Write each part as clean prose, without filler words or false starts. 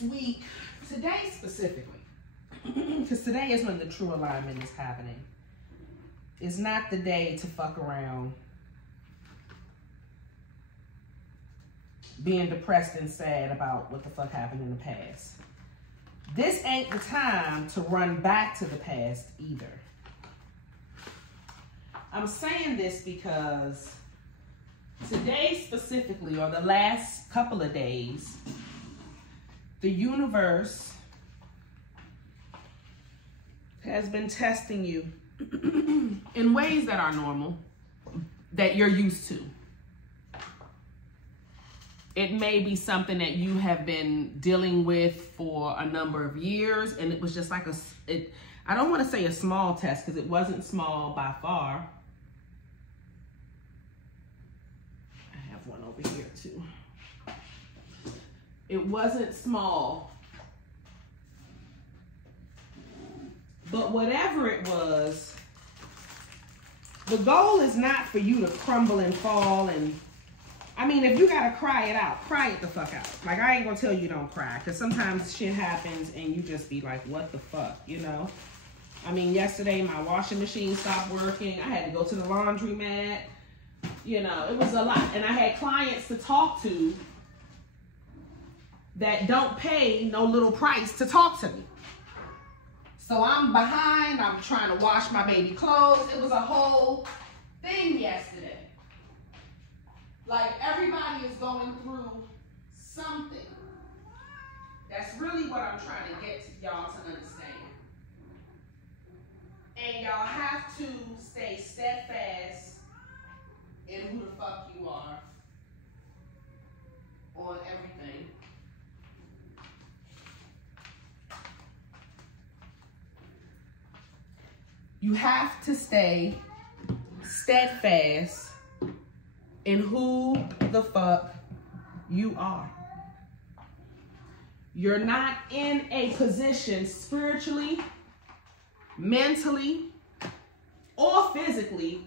this week, today specifically, because today is when the true alignment is happening, is not the day to fuck around being depressed and sad about what the fuck happened in the past. This ain't the time to run back to the past either. I'm saying this because today specifically, or the last couple of days, the universe has been testing you in ways that are normal, that you're used to. It may be something that you have been dealing with for a number of years, and it was just like I don't want to say a small test, because it wasn't small by far. I have one over here too. It wasn't small, but whatever it was, the goal is not for you to crumble and fall. And I mean, if you gotta cry it out, cry it the fuck out. Like, I ain't gonna tell you don't cry, because sometimes shit happens and you just be like, what the fuck, you know? I mean, yesterday my washing machine stopped working. I had to go to the laundromat. You know, it was a lot. And I had clients to talk to that don't pay no little price to talk to me. So I'm behind. I'm trying to wash my baby clothes. It was a whole thing yesterday. Like, everybody is going through something. That's really what I'm trying to get y'all to understand. And y'all have to stay steadfast in who the fuck you are on everything. You have to stay steadfast in who the fuck you are. You're not in a position spiritually, mentally, or physically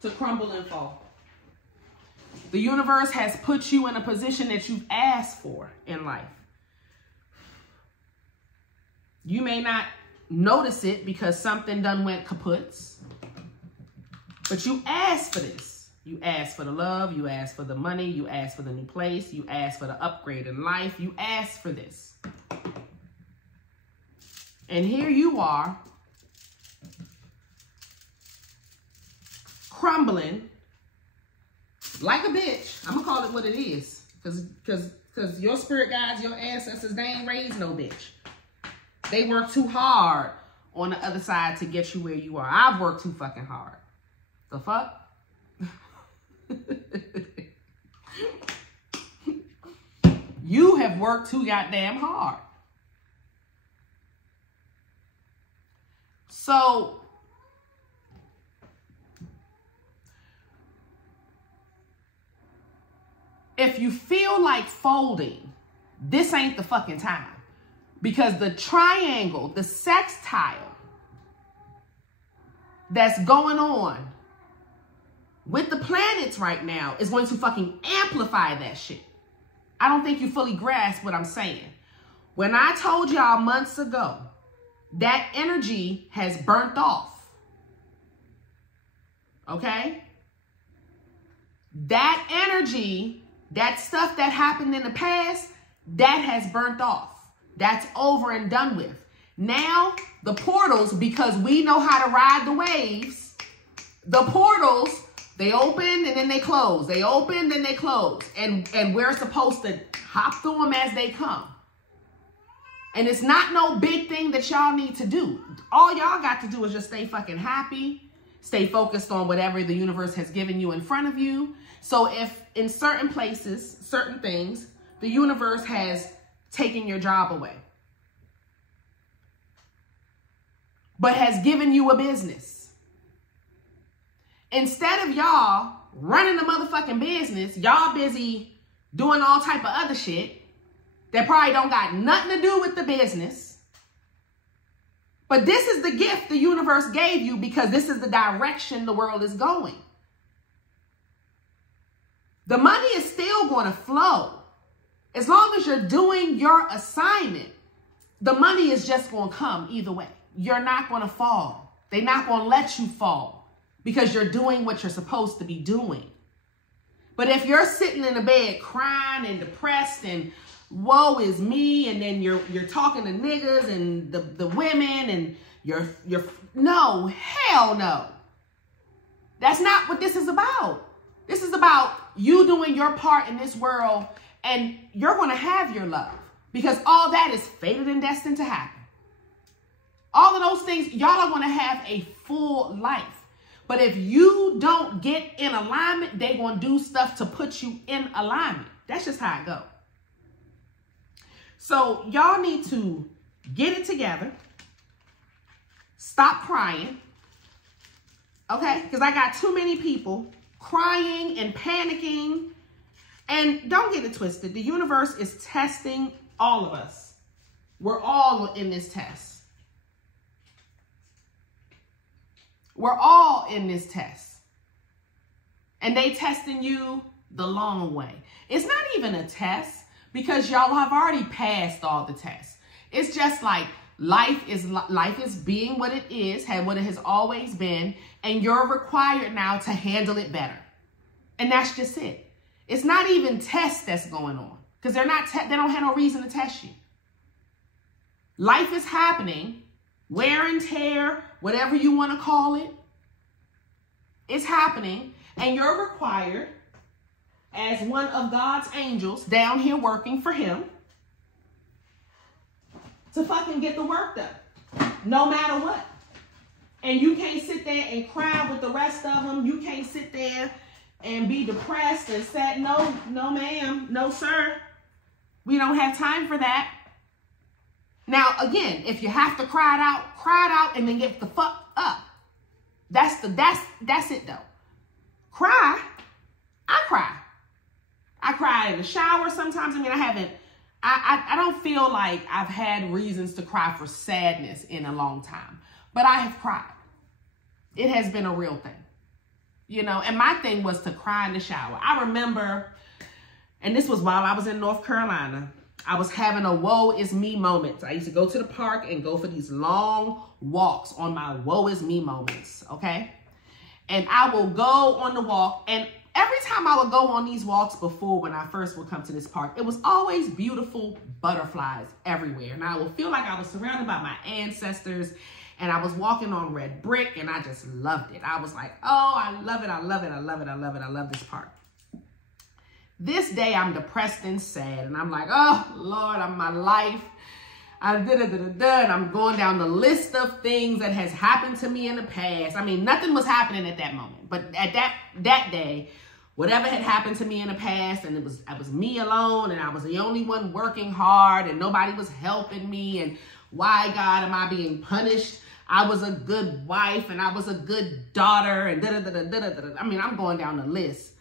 to crumble and fall. The universe has put you in a position that you've asked for in life. You may not notice it because something done went kaputs, but you asked for this. You asked for the love, you asked for the money, you asked for the new place, you asked for the upgrade in life, you asked for this. And here you are, crumbling like a bitch. I'm gonna call it what it is, because your spirit guides, your ancestors, they ain't raised no bitch. They work too hard on the other side to get you where you are. I've worked too fucking hard. The fuck? You have worked too goddamn hard. So, if you feel like folding, this ain't the fucking time. Because the triangle, the sextile that's going on with the planets right now is going to fucking amplify that shit. I don't think you fully grasp what I'm saying. When I told y'all months ago, that energy has burnt off. Okay? That energy, that stuff that happened in the past, that has burnt off. That's over and done with. Now, the portals, because we know how to ride the waves, the portals, they open and then they close. They open, then they close. And we're supposed to hop through them as they come. And it's not no big thing that y'all need to do. All y'all got to do is just stay fucking happy. Stay focused on whatever the universe has given you in front of you. So if in certain places, certain things, the universe has taken your job away, but has given you a business, instead of y'all running the motherfucking business, y'all busy doing all type of other shit that probably don't got nothing to do with the business. But this is the gift the universe gave you, because this is the direction the world is going. The money is still going to flow. As long as you're doing your assignment, the money is just going to come either way. You're not going to fall. They're not going to let you fall because you're doing what you're supposed to be doing. But if you're sitting in the bed crying and depressed and woe is me, and then you're talking to niggas and the women and you're no, hell no. That's not what this is about. This is about you doing your part in this world, and you're going to have your love because all that is fated and destined to happen. All of those things, y'all are going to have a full life. But if you don't get in alignment, they're going to do stuff to put you in alignment. That's just how it goes. So y'all need to get it together. Stop crying. Okay? Because I got too many people crying and panicking. And don't get it twisted. The universe is testing all of us. We're all in this test. We're all in this test. And they testing you the long way. It's not even a test because y'all have already passed all the tests. It's just like life is being what it is, what it has always been, and you're required now to handle it better. And that's just it. It's not even tests that's going on because they don't have no reason to test you. Life is happening. Wear and tear, whatever you want to call it, it's happening, and you're required as one of God's angels down here working for him to fucking get the work done, no matter what. And you can't sit there and cry with the rest of them. You can't sit there and be depressed and sad. No, ma'am, no, sir. We don't have time for that. Now, again, if you have to cry it out and then get the fuck up. That's it though. Cry. I cry. I cry in the shower sometimes. I mean, I don't feel like I've had reasons to cry for sadness in a long time, but I have cried. It has been a real thing, you know, and my thing was to cry in the shower. I remember, and this was while I was in North Carolina, I was having a woe is me moment. I used to go to the park and go for these long walks on my woe is me moments, okay? And I will go on the walk, and every time I would go on these walks before when I first would come to this park, it was always beautiful butterflies everywhere. And I would feel like I was surrounded by my ancestors, and I was walking on red brick, and I just loved it. I was like, oh, I love it, I love it, I love it, I love it, I love this park. This day, I'm depressed and sad, and I'm like, oh, Lord, I'm my life. And I'm going down the list of things that has happened to me in the past. I mean, nothing was happening at that moment, but at that day, whatever had happened to me in the past, and I was me alone, and I was the only one working hard, and nobody was helping me, and why, God, am I being punished? I was a good wife, and I was a good daughter, and I mean, I'm going down the list.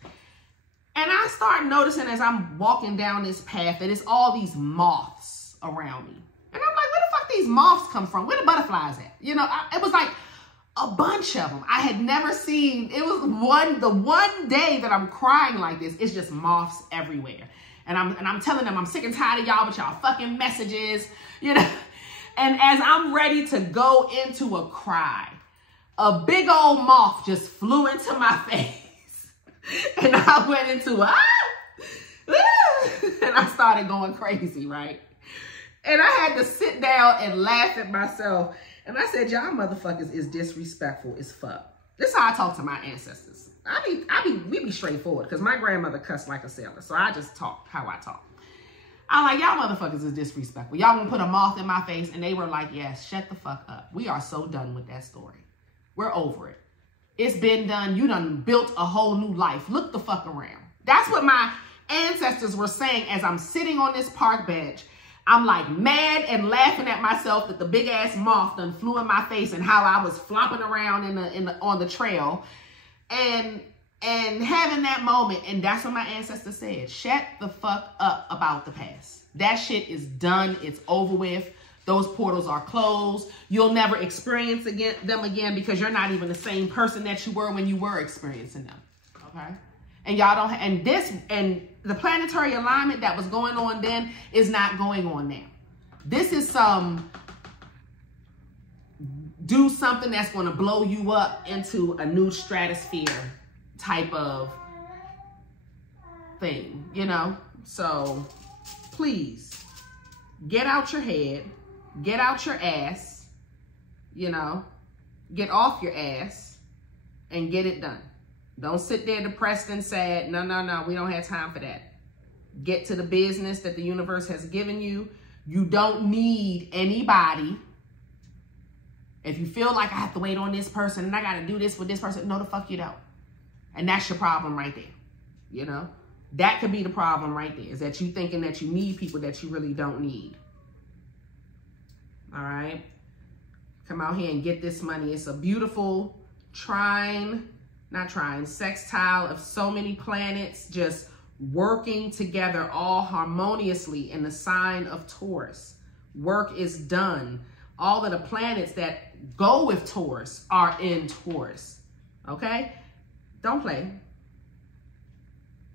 And I start noticing as I'm walking down this path that it's all these moths around me. And I'm like, where the fuck these moths come from? Where the butterflies at? You know, it was like a bunch of them. I had never seen, it was the one day that I'm crying like this, it's just moths everywhere. And I'm telling them I'm sick and tired of y'all with y'all fucking messages, you know. And as I'm ready to go into a cry, a big old moth just flew into my face. And I went into, and I started going crazy, right? And I had to sit down and laugh at myself. And I said, y'all motherfuckers is disrespectful as fuck. This is how I talk to my ancestors. We be straightforward because my grandmother cussed like a sailor. So I just talk how I talk. I'm like, y'all motherfuckers is disrespectful. Y'all gonna put a moth in my face? And they were like, yes, shut the fuck up. We are so done with that story. We're over it. It's been done. You done built a whole new life. Look the fuck around. That's what my ancestors were saying as I'm sitting on this park bench. I'm like mad and laughing at myself that the big ass moth done flew in my face and how I was flopping around on the trail and having that moment. And that's what my ancestors said. Shut the fuck up about the past. That shit is done. It's over with. Those portals are closed. You'll never experience them again because you're not even the same person that you were when you were experiencing them. Okay? And y'all don't, and the planetary alignment that was going on then is not going on now. This is do something that's going to blow you up into a new stratosphere type of thing, you know? So please get out your head, get out your ass, you know, get off your ass and get it done. Don't sit there depressed and sad. No, no, no, we don't have time for that. Get to the business that the universe has given you. You don't need anybody. If you feel like I have to wait on this person and I got to do this with this person, no, the fuck you don't. And that's your problem right there, you know? That could be the problem right there, is that you thinking that you need people that you really don't need. All right? Come out here and get this money. It's a beautiful sextile of so many planets just working together all harmoniously in the sign of Taurus. Work is done. All of the planets that go with Taurus are in Taurus. Okay? Don't play.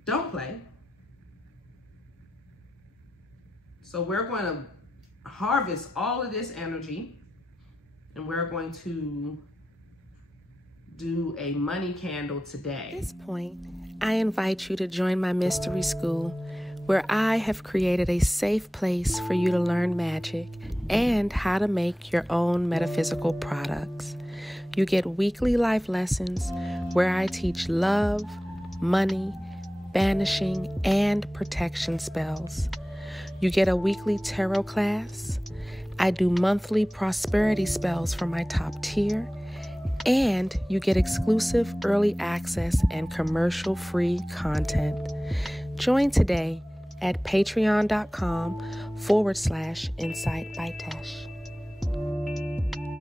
Don't play. So we're going to harvest all of this energy and we're going to do a money candle today. At this point, I invite you to join my mystery school, where I have created a safe place for you to learn magic and how to make your own metaphysical products. You get weekly life lessons where I teach love, money, banishing, and protection spells. You get a weekly tarot class. I do monthly prosperity spells for my top tier. And you get exclusive early access and commercial-free content. Join today at patreon.com/Insight by Tesh.